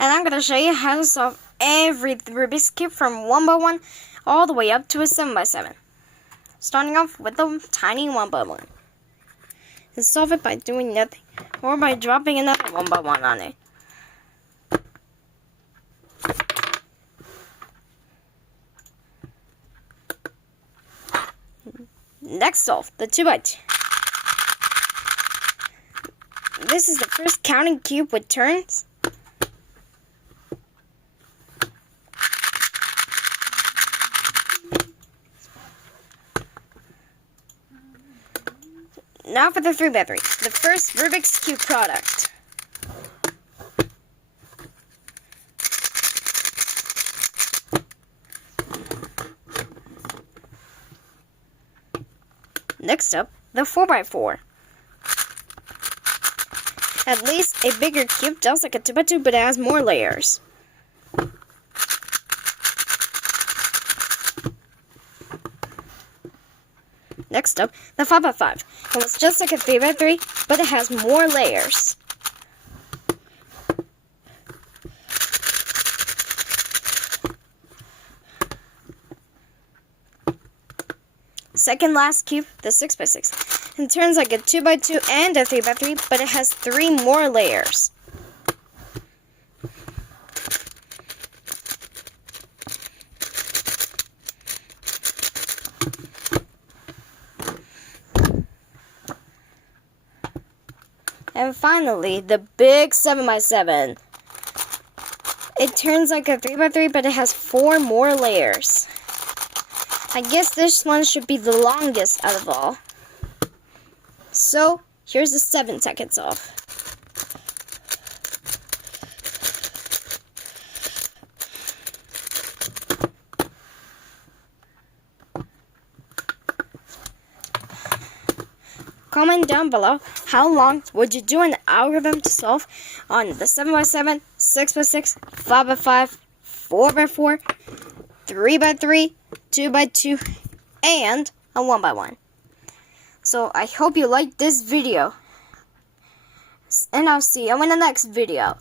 and I'm gonna show you how to solve every Rubik's Cube from 1x1 all the way up to a 7x7. Starting off with a tiny 1x1. And solve it by doing nothing, or by dropping another 1x1 on it. Next solve the 2x2. This is the first counting cube with turns. Now for the 3x3, the first Rubik's Cube product. Next up, the 4x4. At least a bigger cube, just like a 2x2, but it has more layers. Next up, the 5x5. It looks just like a 3x3, but it has more layers. Second last cube, the 6x6. It turns like a 2x2 and a 3x3, but it has 3 more layers. And finally, the big 7x7. It turns like a 3x3, but it has 4 more layers. I guess this one should be the longest out of all. So, here's the 7 seconds off. Comment down below how long would you do an algorithm to solve on the 7x7, 6x6, 5x5, 4x4, 3x3, 2x2, and a 1x1. So I hope you liked this video, and I'll see you in the next video.